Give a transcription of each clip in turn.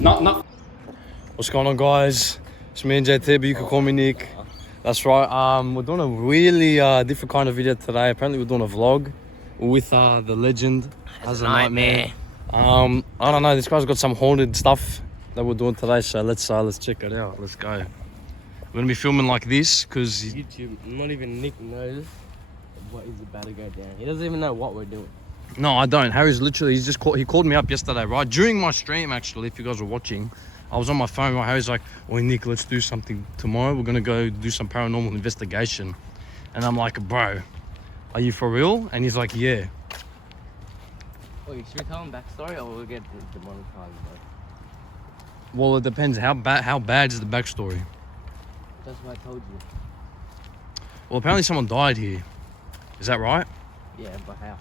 No. What's going on, guys? It's me and JT, but you can call me Nick. That's right. We're doing a really different kind of video today. Apparently, we're doing a vlog with the legend as a nightmare. I don't know. This guy's got some haunted stuff that we're doing today, so let's check it out. Let's go. We're gonna be filming like this because YouTube, not even Nick knows what is about to go down. He doesn't even know what we're doing. no, I don't. Harry's literally he called me up yesterday, right during my stream. Actually, if you guys were watching, I was on my phone. Right, Harry's like, "Oh, Nick, let's do something tomorrow. We're gonna go do some paranormal investigation," and I'm like, "Bro, are you for real?" And he's like, "Yeah." Wait, should we tell him backstory or we'll get demonetized, bro? Well, it depends. How bad is the backstory? That's what I told you. Well, apparently someone died here. Is that right? Yeah, but how?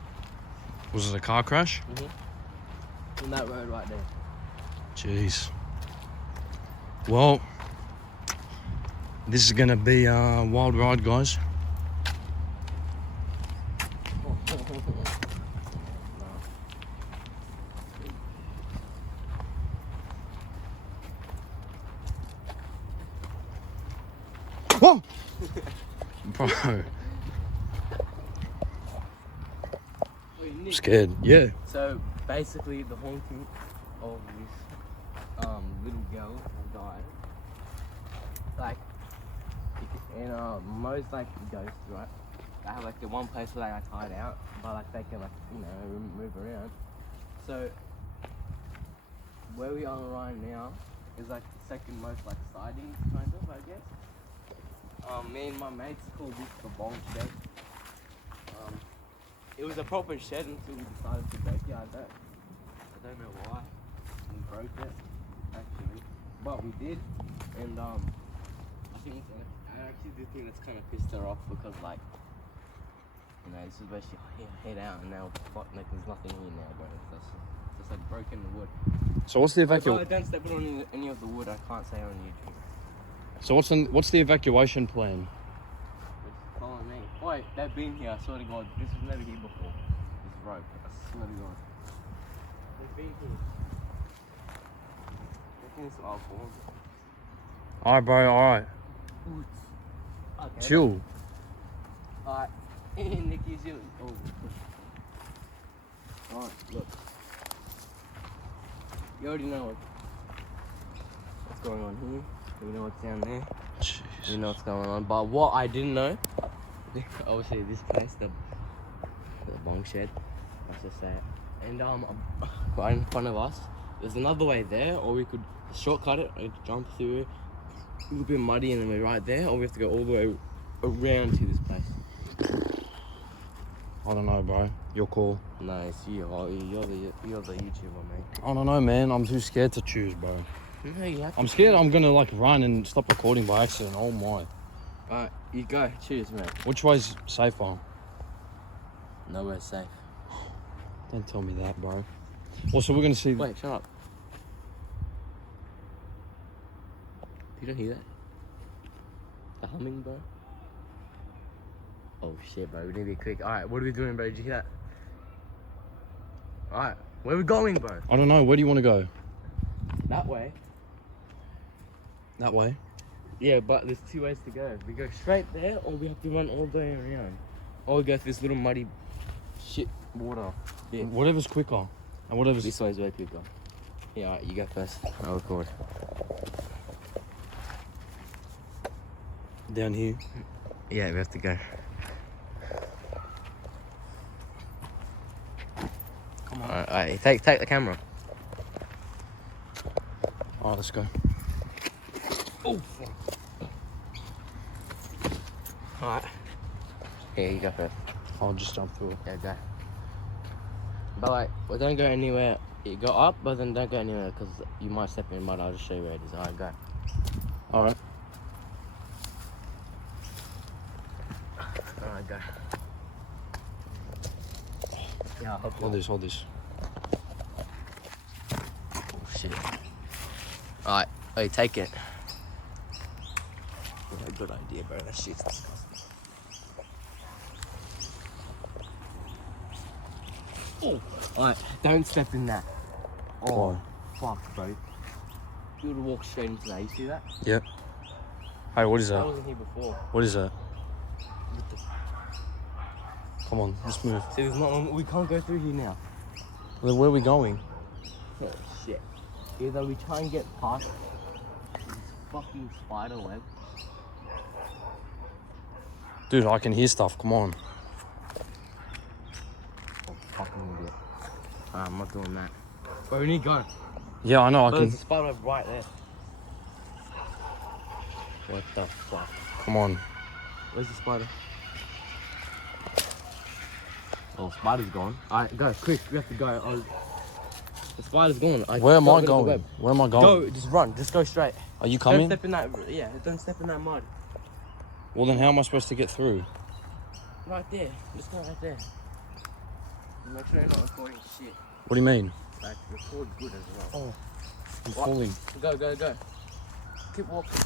Was it a car crash? Mm-hmm. On that road right there. Jeez. Well, this is gonna be a wild ride, guys. Whoa! Bro. Wait, I'm Nick. scared. Yeah. So basically, the haunting of this little girl who died, like, and most like ghosts, right? They have like the one place where they like hide out, but like they can like move around. So where we are right now is like the second most like sightings, kind of, I guess. Me and my mates called this the bomb shed. It was a proper shed until we decided to break it. I don't know why we broke it actually, but we did, and I actually do think that's kind of pissed her off because like, this is where she hid out, and now fuck, like there's nothing here now, bro. It's just like broken wood. So what's the But evacuation? don't step on any of the wood. I can't say on YouTube. So what's the evacuation plan? Just follow me. Wait, they've been here. I swear to God, this was never here before. This rope. I swear to God. They've been here. I think it's all form. Alright, bro. Alright. Okay. Chill. Alright. Nikki's you. Oh. Alright, look. You already know what's going on here. You know what's down there. Jeez. You know what's going on. But what I didn't know, obviously this place, the bunk shed, let's just say it. And right in front of us, there's another way there, or we could shortcut it and jump through. A little bit muddy and then we're right there, or we have to go all the way around to this place. I don't know, bro. Your call. No, it's you. You're the YouTuber, mate. I don't know, man. I'm too scared to choose, bro. No, you have to. I'm scared I'm gonna like run and stop recording by accident. Oh my. Alright, you go. Choose, mate. Which way's safer? Nowhere's safe. Don't tell me that, bro. Well, so we're gonna see. Wait, shut up. You don't hear that? The humming, bro? Oh shit, bro. We need to be quick. Alright, what are we doing, bro? Did you hear that? Alright, where are we going, bro? I don't know. Where do you want to go? That way. That way. Yeah, but there's two ways to go. We go straight there, or we have to run all the way around. Or we go through this little muddy shit water bit. Whatever's quicker. And whatever's. This one's way quicker. Yeah, alright, you go first. I'll record. Down here. Yeah, we have to go. Come on. Alright, take the camera. Alright, let's go. Oh, fuck. Alright. Here, you go first. I'll just jump through it. Yeah, go. But like, well, don't go anywhere. You go up, but then don't go anywhere because you might step in mud. I'll just show you where it is. Alright, go. Alright. Alright, go. Yeah, Hold this. Oh, shit. Alright, hey, take it. Yeah, good idea, bro. That shit's disgusting. Oh, alright, don't step in that. Oh, fuck, bro. you would walk straight into that. You see that? Yep. Hey, what is That that? wasn't here before. What is that? Come on, let's move. See, there's not. We can't go through here now. Then where are we going? Oh shit. Either we try and get past this fucking spider web. Dude, I can hear stuff. Come on. Oh, fucking idiot. I'm not doing that. Wait, we need to go. Yeah, I know. I There's can. a spider web right there. What the fuck? Come on. Where's the spider? Oh, spider's gone. Alright, go, quick, we have to go. Oh, the spider's gone. Where am I got rid of the going? web. Where am I going? Go, just run, just go straight. Are you Don't coming? step in that, yeah, don't step in that mud. Well, then how am I supposed to get through? Right there, just go right there. Make sure you're not recording shit. What do you mean? Like, record good as well. Oh, I'm What? falling. Go, go, go. Keep walking.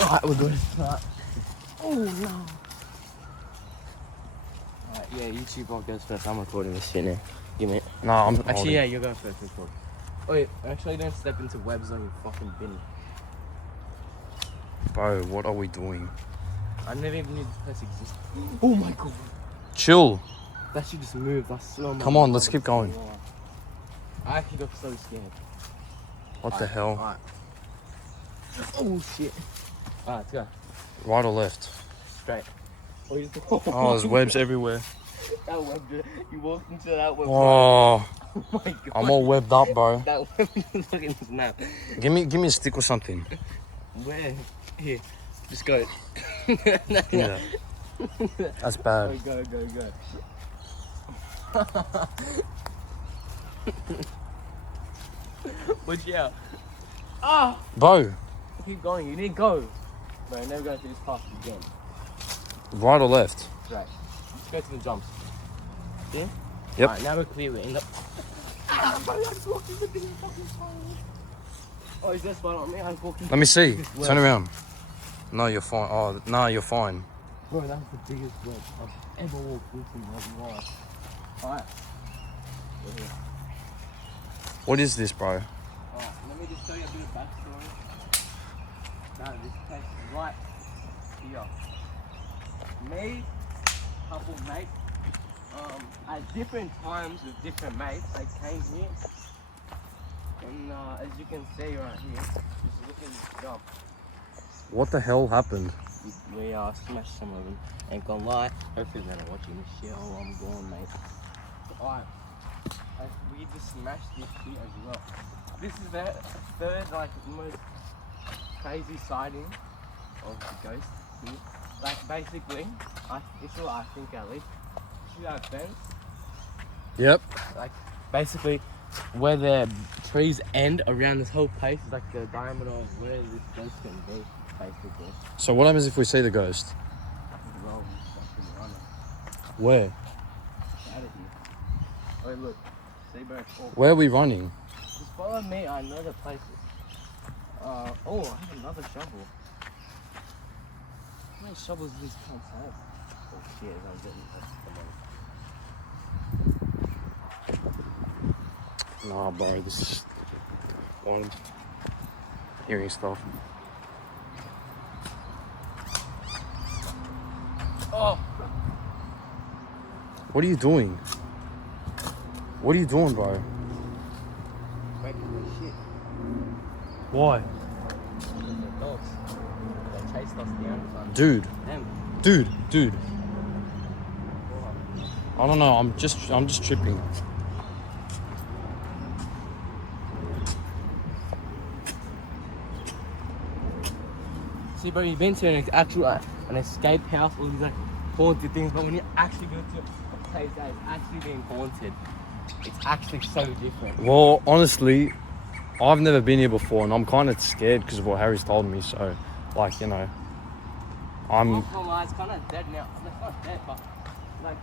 Alright, we're good. Alright. Oh no. Alright, yeah, YouTube vlog goes first. I'm recording this shit now. Give me it. No, I'm Actually, holding. yeah, you go first. Record. Wait, actually, don't step into webs on your fucking bin. Bro, what are we doing? I never even knew this place existed. Oh my god. Chill. That shit just moved. I saw my Come on, let's keep going. I actually got so scared. What the hell? Alright. Oh shit. Alright, let's go. Right or left? Straight. Oh, there's webs everywhere. That web, you walked into that web. Oh, Oh my god. I'm all webbed up, bro. That web is fucking snap. Give me a stick or something. Where? Here. Just go. Yeah. That's bad. Go, go, go. Watch out. Ah! Bro, Keep going, you need to go. Bro, never go through this path again. right or left? Right. Let's go to the jumps. Yeah? Yep. Alright, now we're clear. We end up. Ah, bro, I'm walking the big fucking spider. Oh, is that spider on me? I'm walking. Let me see. This web. Turn around. No, you're fine. Oh, no, you're fine. Bro, that's the biggest web I've ever walked into in my life. Alright. We're here. What is this, bro? Alright, let me just tell you a bit of backstory. Now, this place is right here. Me, couple mates, at different times with different mates, they came here. And as you can see right here, just look at this jump. What the hell happened? We smashed some of them. Ain't gonna lie, hopefully they're not watching this shit. Oh, I'm gone, mate. Alright, we just smashed this shit as well. This is the third, like, most crazy sighting of the ghost here. Like, basically, this is what I think at least. See that fence? Yep. Like, basically, where the trees end around this whole place is like the diameter of where this ghost can be, basically. So what happens if we see the ghost? Well, fucking run it. Where? Out of here. Oh, look. See, bro. Oh, Where are we running? just follow me. I know the places. Oh, I have another shovel. How many shovels does this cunt have? Oh shit, I'm getting this. Come on. Nah, bro, this is blind. Hearing stuff. Oh! What are you doing? What are you doing, bro? Breaking the shit. Why? The dogs. They chased us down, son. Dude, Them. dude. Oh. I don't know. I'm just tripping. See, bro, you've been to an actual, an escape house, all these like haunted things, but when you actually go to a place that is actually being haunted, it's actually so different. Well, honestly, I've never been here before, and I'm kind of scared because of what Harry's told me. So, like, you know, I'm. Not gonna lie, it's kind of dead now. It's not dead, but like,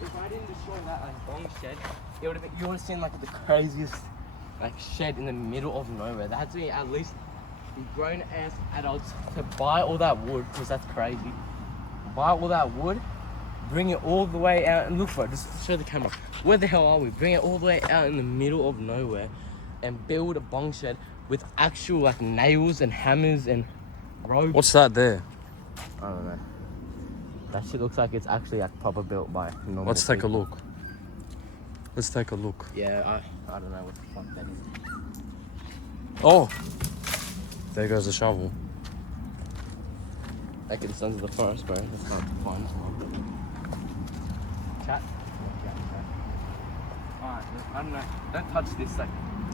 if I didn't destroy that like long shed, it would have been, you would have seen like the craziest like shed in the middle of nowhere. There had to be at least grown ass adults to buy all that wood, because that's crazy. Buy all that wood, bring it all the way out and look for it. Just show the camera. Where the hell are we? Bring it all the way out in the middle of nowhere and build a bunk shed with actual like nails and hammers and ropes. What's that there? I don't know. That shit looks like it's actually like proper built by normal Let's take a people. look. Let's take a look. Yeah, I don't know what the fuck that is. Oh! There goes the shovel. Like it's under the forest, bro. That's hard to find. Chat. Alright, I don't know. Don't touch this like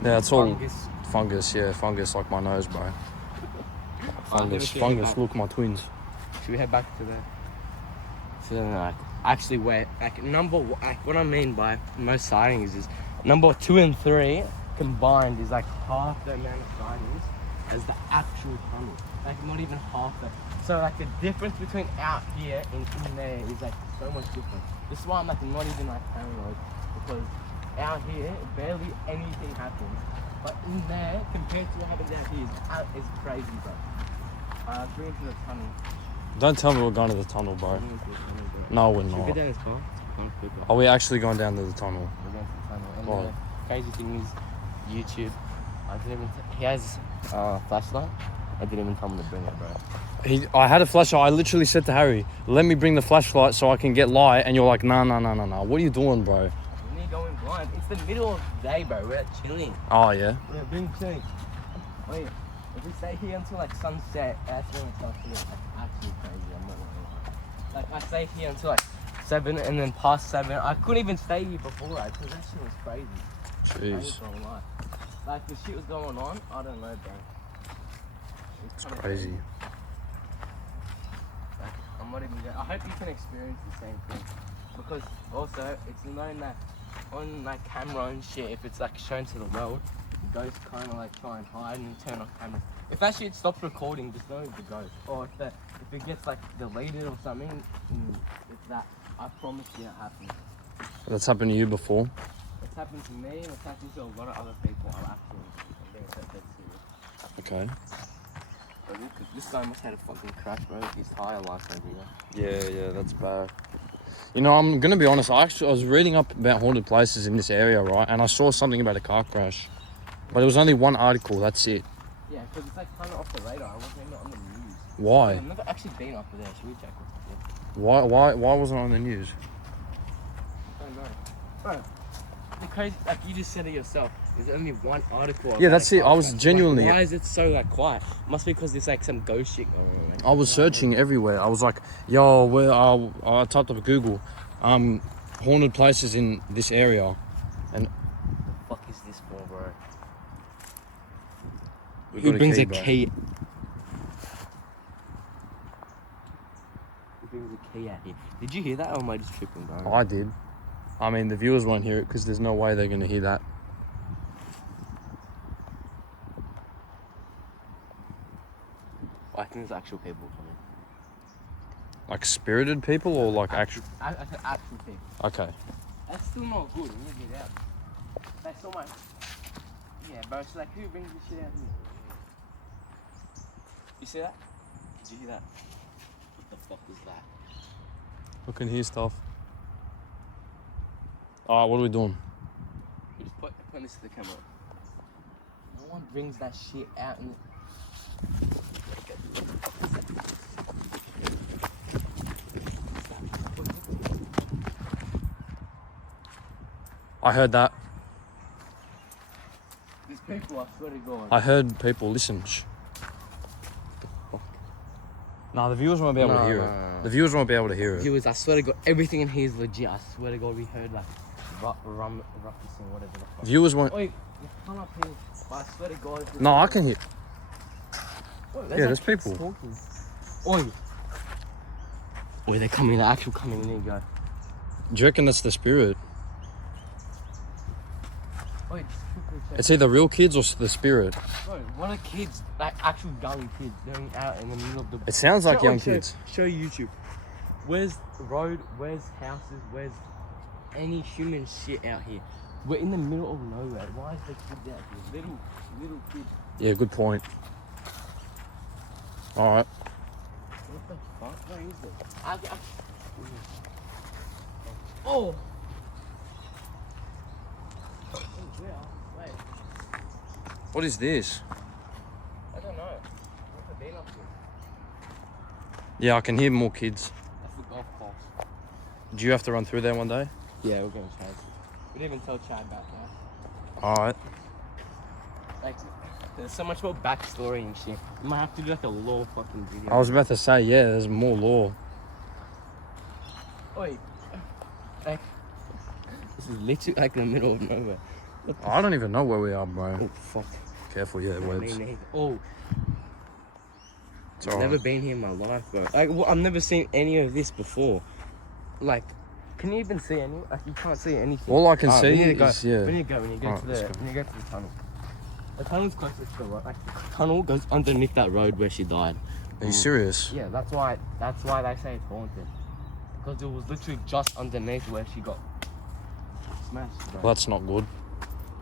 Yeah, it's all fungus. fungus, yeah, fungus like my nose, bro. Fungus, Should we fungus, head look, my twins. back- Should we head back to the like actually where like like what I mean by most sightings is number 2 and 3 combined is like half the amount of sightings as the actual tunnel. Like not even half that. So like the difference between out here and in there is like so much different. This is why I'm like not even like paranoid, because out here barely anything happens, but in there compared to what happens out here is crazy, bro. Bring it to the tunnel. Don't tell me we're going to the tunnel, bro. No, we're Should we go not. down this path? Come quicker. Are we actually going down to the tunnel? We're going to the tunnel. And Oh. the crazy thing is, YouTube. I didn't even. He has flashlight. I didn't even tell him to bring it, bro. I had a flashlight. I literally said to Harry, let me bring the flashlight so I can get light. And you're like, nah. What are you doing, bro? We need going blind. It's the middle of the day, bro. We're chilling. Oh, yeah? We're being chilling. Wait, if we stay here until like sunset, that's when it starts to get like actually crazy. I'm not gonna lie. Like I stay here until like 7 and then past 7. I couldn't even stay here before that because that shit was crazy. I ain't Jeez. gonna lie. Like the shit was going on. I don't know, bro. It's kinda crazy. Like, I'm not even gonna, I hope you can experience the same thing, because also it's known that on like camera and shit, if it's like shown to the world, ghosts kind of like try and hide and turn off cameras. If that shit stops recording, just know it's a ghost. Or if it gets like deleted or something, it's that. I promise you it happens. That's happened to you before? It's happened to me and it's happened to a lot of other people. I'm being so dead serious. Okay. Bro, this guy must have had a fucking crash, bro. His tire lost everywhere. Yeah, that's bad. You know, I'm gonna be honest. I was reading up about haunted places in this area, right? And I saw something about a car crash, but it was only one article. That's it. Yeah, because it's like kind of off the radar. I wasn't even on the news. Why? I've never actually been up there. Should we check what's it? Why wasn't it on the news? I don't know. Bro, the crazy, like you just said it yourself. There's only one article. Yeah, about that's a it. car I was crash. genuinely- Like, why is it so like quiet? Must be because there's like some ghost shit going on. Like, I was searching everywhere. I was like, yo, where I typed up Google, haunted places in this area, and What the fuck is this for, bro? we Who got brings a bro. key? Who brings a key out here? Did you hear that, or am I just tripping, bro? I did. I mean, the viewers won't hear it because there's no way they're gonna hear that. I think there's actual people coming. Like spirited people or like actual? I said actual people. Okay. That's still not good. We need to get out. That's so much. Yeah, bro. It's like, who brings this shit out here? You see that? Did you hear that? What the fuck was that? Look and hear stuff. Alright, what are we doing? We just put this to the camera. No one brings that shit out in I heard that. These people, I swear to God. I heard people. Listen. Shh. Nah, the viewers won't be able to hear it. The viewers won't be able to hear it. Viewers, I swear to God, everything in here is legit. I swear to God, we heard like ruckus and whatever the fuck. Viewers won't. Oi, you come up here. But I swear to God. No, I can hear. Oi, Yeah, there's kids people. talking. Oi. Oi, they're coming. They're actually coming. There you go. Do you reckon that's the spirit? Oi, just quickly check. It's either real kids or the spirit. Bro, what are kids, like actual young kids, doing out in the middle of the... It sounds like young kids. Show YouTube. Where's the road? Where's houses? Where's any human shit out here? We're in the middle of nowhere. Why is there kids out here? Little kids. Yeah, good point. Alright. What the fuck? Where is it? Oh! Wait, What is this? I don't know. What's the been up to? Yeah, I can hear more kids. That's the golf course. Do you have to run through there one day? Yeah, we're going to Chad. We didn't even tell Chad about that. Alright. Like, there's so much more backstory and shit. You might have to do like a law fucking video. I was about to say, yeah, there's more law. Wait. Like, this is literally like in the middle of nowhere. I don't even know where we are, bro. Oh, fuck. Careful, yeah, Me webs. neither. Oh, It's I've alright. never been here in my life, bro. Like, well, I've never seen any of this before. Like, can you even see any? Like, you can't see anything. All I can Alright, see we need to go. is, yeah. We need to go. We need to go Alright, to the. let's go. We need to go to the tunnel. The tunnel's closest to the road. Like, the tunnel goes underneath that road where she died. Are you serious? Yeah, that's why they say it's haunted. Because it was literally just underneath where she got smashed, bro. Well, that's not good.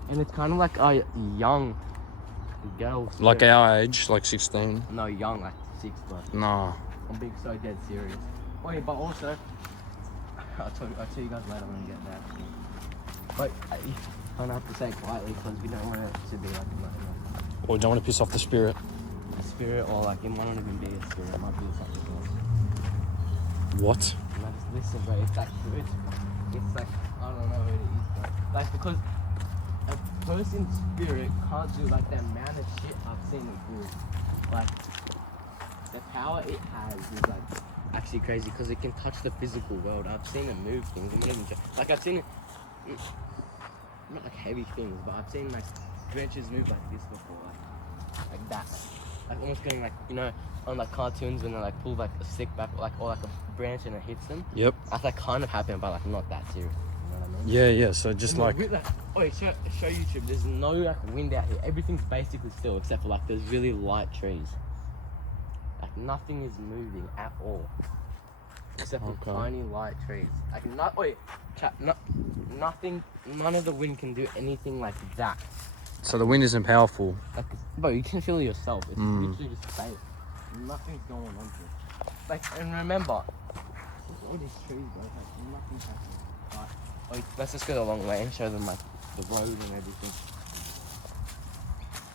And it's kind of like a young girl. Like spirit. our age, like 16. No, young, like 6, bro. Nah. I'm being so dead serious. Wait, but also, I'll tell you guys later when we get there. But I don't have to say it quietly because we don't want it to be like Or don't want to piss off the spirit. a spirit, or like it might not even be a spirit. It might be something else. What? And I just listen, bro. It's like I don't know what it is, bro. Like because a person's spirit can't do like the amount of shit I've seen it do. Like the power it has is like actually crazy because it can touch the physical world. I've seen it move things. I'm not even like I've seen it. Not like heavy things, but I've seen like branches move like this before, like that. Like almost going like, you know, on like cartoons when they like pull like a stick back or like a branch and it hits them. Yep. That's like kind of happened, but like not that serious. You know what I mean? Yeah, yeah. So just And like, with that, wait, show YouTube. There's no like wind out here. Everything's basically still except for like there's really light trees. Like nothing is moving at all. Except for Okay. tiny light trees. Like nothing. None of the wind can do anything like that. so the wind isn't powerful. Like, bro, you can feel it yourself. It's Mm. literally just fake. Nothing's going on here. Like, and remember, all these trees, bro. Like, nothing's happening. Right. Let's just go the long way and show them like the road and everything.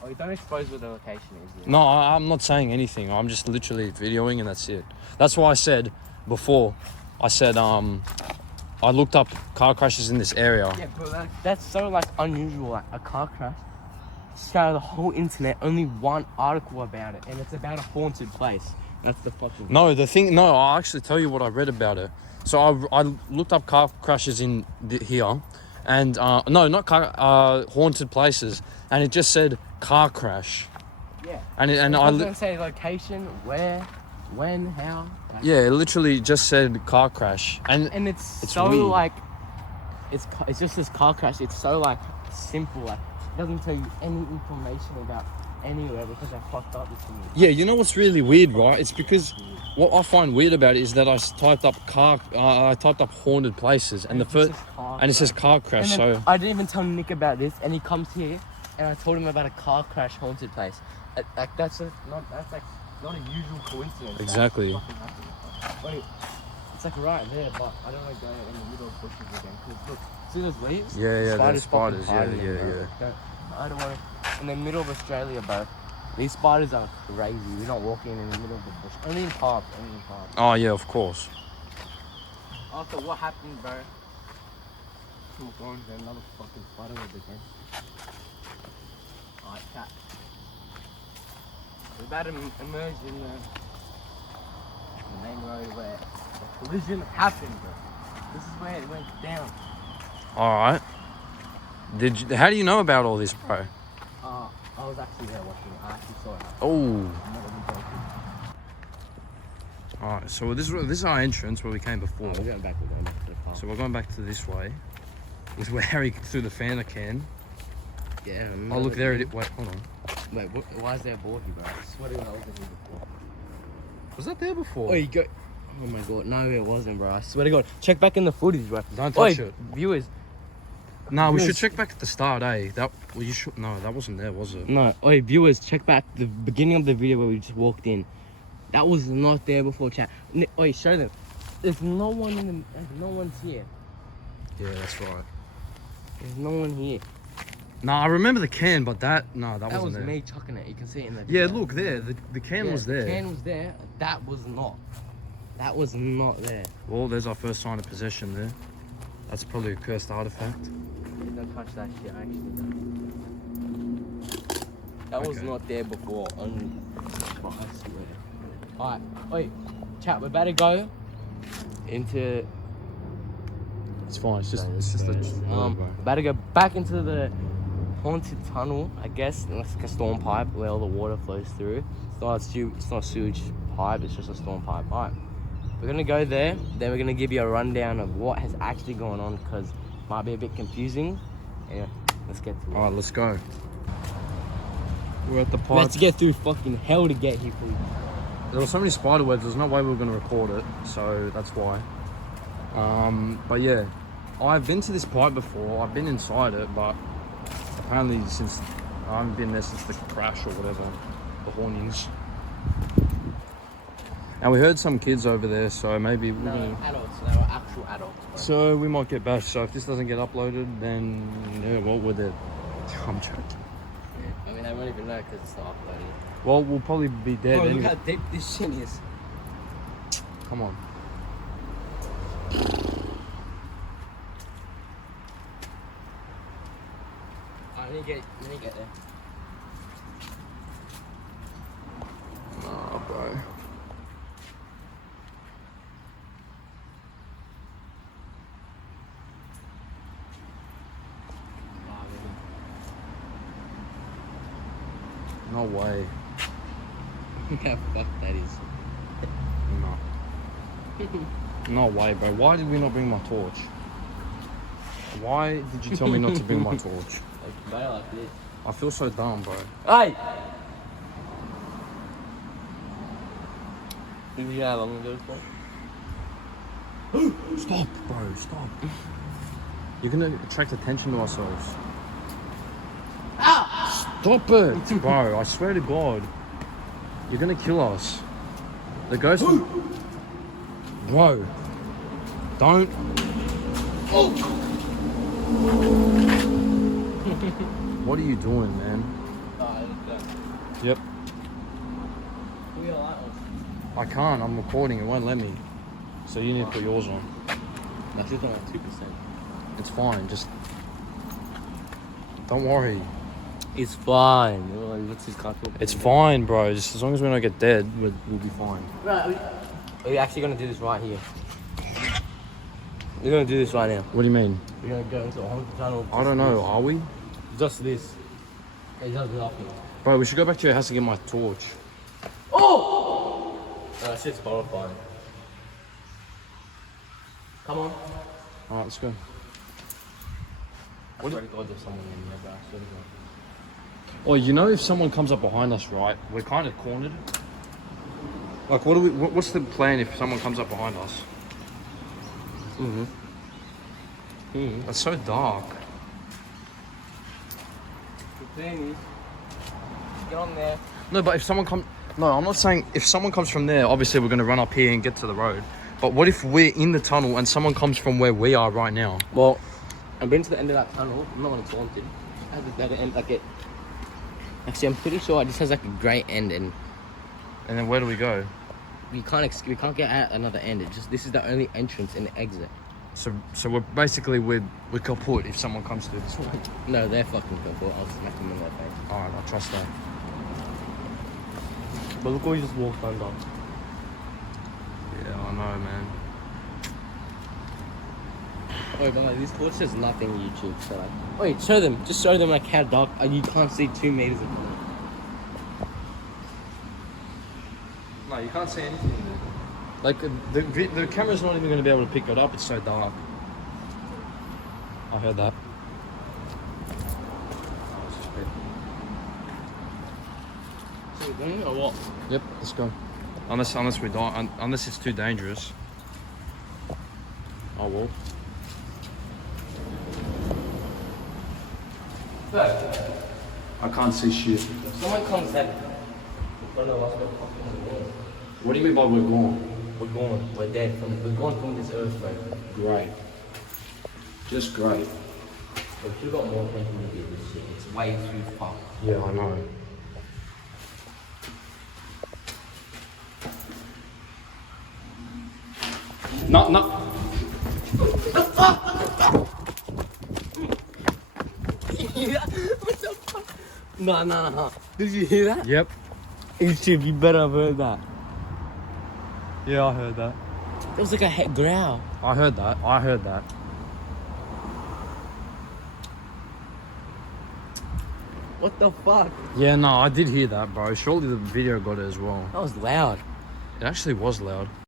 Oh, you don't expose where the location is. Yeah? No, I'm not saying anything. I'm just literally videoing and that's it. That's why I said before, I said, I looked up car crashes in this area. Yeah, bro, that's so like unusual. Like a car crash. Show the whole internet, only one article about it, and it's about a haunted place. That's the fucking. No, I'll actually tell you what I read about it. So I looked up car crashes in here, and no, not car, haunted places, and it just said car crash. Yeah. And It doesn't say location, where, when, how. Like, yeah, it literally just said car crash, and And it's It's so weird. like, it's just this car crash. It's so like simple. Like it doesn't tell you any information about anywhere because I fucked up this thing. yeah, you know what's really weird, right? It's because what I find weird about it is that I typed up haunted places, and the first, and it says car crash. And then So I didn't even tell Nick about this, and he comes here, and I told him about a car crash haunted place. Like that's not a usual coincidence. that Exactly. fucking happened. Wait, it's like right there, but I don't want to go in the middle of bushes again. Cause look, see those leaves? Yeah, there's fucking spiders. hiding Yeah, them, yeah, bro. I don't want to. In the middle of Australia, bro. These spiders are crazy. We're not walking in the middle of the bush. Only in parks. Only in parks. Oh yeah, of course. After what happened, bro? We're going to another fucking spider web again. Alright, cat. We're about to emerge in the main road where the collision happened, bro. This is where it went down. All right. How do you know about all this, bro? I was actually there watching it. I actually saw it happen. Oh. I'm not even joking. All right. So this is our entrance where we came before. We're going back to the car. So we're going back to this way. This is where Harry threw the fan a can. Yeah. Oh look there it is. Wait, hold on. Wait, why is there a board here, bro? I swear to God, I wasn't here before. Was that there before? Oh, you go. Oh my God, no, it wasn't, bro. I swear to God. Check back in the footage, bro. Don't touch Oi, it. viewers. No, we should Yes. check back at the start, eh? No, that wasn't there, was it? No, oi, viewers, check back the beginning of the video where we just walked in. That was not there before, chat. Oi, show them. There's no one in the. No one's here. Yeah, that's right. There's no one here. Nah, I remember the can, but that That wasn't was there. me chucking it. You can see it in the Yeah, video. look there. The can was there. The can was there. That was not. That was not there. Well, there's our first sign of possession there. That's probably a cursed artifact. Don't touch that shit, actually. That was Okay. not there before. Only. I swear. Alright, wait. Chat, we're about to go into. It's fine. It's just a About to go back into the haunted tunnel, I guess. It's like a storm pipe where all the water flows through. It's not a sewage pipe, it's just a storm pipe. Alright. We're gonna go there, then we're gonna give you a rundown of what has actually gone on because it might be a bit confusing. Anyway, let's get to it. Alright, let's go. We're at the pipe. Let's get through fucking hell to get here, please. There were so many spider webs, there's no way we were gonna record it, so that's why. But yeah, I've been to this pipe before, I've been inside it, but apparently since I haven't been there since the crash or whatever, the hauntings. And we heard some kids over there, so maybe we're gonna... adults. They were actual adults. Bro. So we might get bashed. So if this doesn't get uploaded, then yeah, well, we're dead. I'm joking. Yeah. I mean, I won't even know because it's not uploaded. Well, we'll probably be dead Bro, look anyway. how deep this shit is. Come on. I need to get there. Nah, bro. No way. Look how fucked that is. No. No way, bro. Why did we not bring my torch? Why did you tell me not to bring my torch? Like, bail like this. I feel so dumb, bro. Hey! Did you know how long ago it was for? Stop, bro. Stop. You're gonna attract attention to ourselves. Stop it, bro. I swear to God. You're gonna kill us. The ghost. Bro. Don't. What are you doing, man? Yep. I can't. I'm recording. It won't let me. So you need to put yours on. That's just on 2%. It's fine. Just don't worry. It's fine. What's his car talking? It's fine, bro. Just as long as we don't get dead, we'll be fine. Right, we're actually gonna do this right here. We're gonna do this right now. What do you mean? We're gonna go into a haunted tunnel. I don't know. Are we? Just this. It does nothing. Bro, we should go back to your house to get my torch. Oh! That shit's horrifying. Come on. Alright, let's go. I swear to God there's someone in there, bro. I swear to God. Oh, you know, if someone comes up behind us, right? We're kind of cornered. Like, what's the plan if someone comes up behind us? That's so dark. The plan is, get on there. No, but if someone comes... No, I'm not saying... If someone comes from there, obviously we're going to run up here and get to the road. But what if we're in the tunnel and someone comes from where we are right now? Well, I've been to the end of that tunnel. I'm not when it's haunted. It has a dead end, like it. Actually, I'm pretty sure it just has like a grey end, and And then where do we go? we can't get out another end. This is the only entrance and exit. So we're basically we're kaput if someone comes through this way. No, they're fucking people. I'll smack them in their face. Alright, I trust that. But look what we just walked under. Yeah, I know, man. Wait, but like, this torch says nothing YouTube. So like, wait, show them. Just show them like how dark. You can't see 2 meters of tunnel. No, you can't see anything there. Like, the camera's not even going to be able to pick it up. It's so dark. I heard that. So we're going or what? Yep, let's go. Unless we die. Unless it's too dangerous. Oh, well. I can't see shit. If someone comes in front of us, we're fucking gone. What do you mean by we're gone? We're gone. We're dead. We're gone from this earth, bro. Great. Just great. We should have got more people to do this shit. It's way too far. Yeah, I know. No. No. Did you hear that? Yep. You better have heard that. Yeah, I heard that. It was like a head growl. I heard that. What the fuck? Yeah, no, I did hear that, bro. Surely the video got it as well. That was loud. It actually was loud.